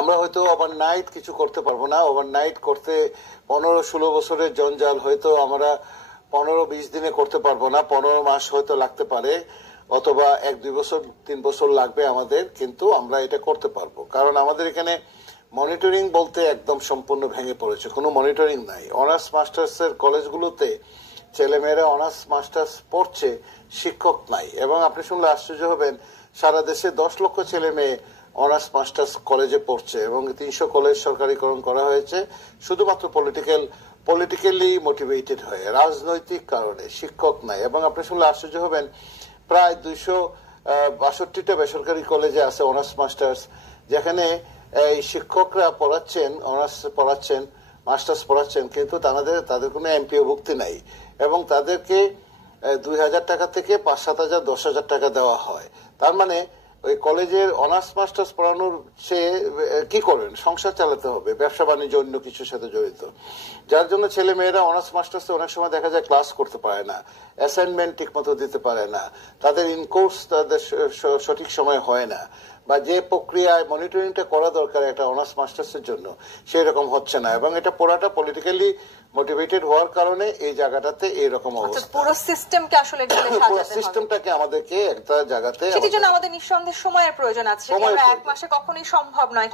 আমরা হয়তো ওভারনাইট কিছু করতে পারবো না। ওভারনাইট করতে 15-16 বছরের জঞ্জাল হয়তো আমরা 15-20 দিনে করতে পারবো না, 15 মাস হয়তো লাগতে পারে, অথবা 1-2 বছর 3 বছর লাগবে আমাদের, কিন্তু আমরা এটা করতে পারবো। কারণ আমাদের এখানে মনিটরিং বলতে একদম সম্পূর্ণ ভেঙে পড়েছে, কোনো মনিটরিং নাই। অনার্স মাস্টার্স এর কলেজগুলোতে ছেলেমেয়েরা অনার্স মাস্টার্স পড়ছে, শিক্ষক নাই। এবং আপনি শুনলে আশ্চর্য হবেন, সারা দেশে 10 লক্ষ ছেলে মেয়ে অনার্স মাস্টার্স কলেজে পড়ছে এবং 300 কলেজ সরকারিকরণ করা হয়েছে শুধুমাত্র পলিটিক্যালি মোটিভেটেড হয়ে, রাজনৈতিক কারণে। শিক্ষক নাই। এবং আপনি শুনলে আশ্চর্য হবেন, প্রায় 262টা বেসরকারি কলেজে আছে অনার্স মাস্টার্স, যেখানে এই শিক্ষকরা পড়াচ্ছেন, অনার্স পড়াচ্ছেন, মাস্টার্স পড়াচ্ছেন, কিন্তু তাদের কোনো এমপিও ভুক্তি নাই এবং তাদেরকে 2000 টাকা থেকে 5-7 হাজার 10,000 টাকা দেওয়া হয়। তার মানে ওই কলেজের অনার্স মাস্টার্স পড়ানোর সে কি করবেন, সংসার চালাতে হবে, ব্যবসা বাণিজ্য অন্য কিছুর সাথে জড়িত, যার জন্য ছেলে মেয়েরা অনার্স মাস্টার্সে অনেক সময় দেখা যায় ক্লাস করতে পারে না, অ্যাসাইনমেন্ট ঠিক মতো দিতে পারে না, তাদের ইনকোর্স তাদের সঠিক সময় হয় না, বা যে প্রক্রিয়ায় মনিটরিংটা করা দরকার একটা অনার্স মাস্টার্সের জন্য সেই রকম হচ্ছে না। এবং এটা পড়াটা পলিটিক্যালি মোটিভেটেড হওয়ার কারণে এই জায়গাটাতে এইরকম অবস্থা। পুরো সিস্টেমকে আসলে পুরো সিস্টেমটাকে আমাদেরকে একটা জায়গাতে, সেটির জন্য আমাদের নিঃসন্দেহে সময়ের প্রয়োজন আছে, 1 মাসে কখনোই সম্ভব নয়।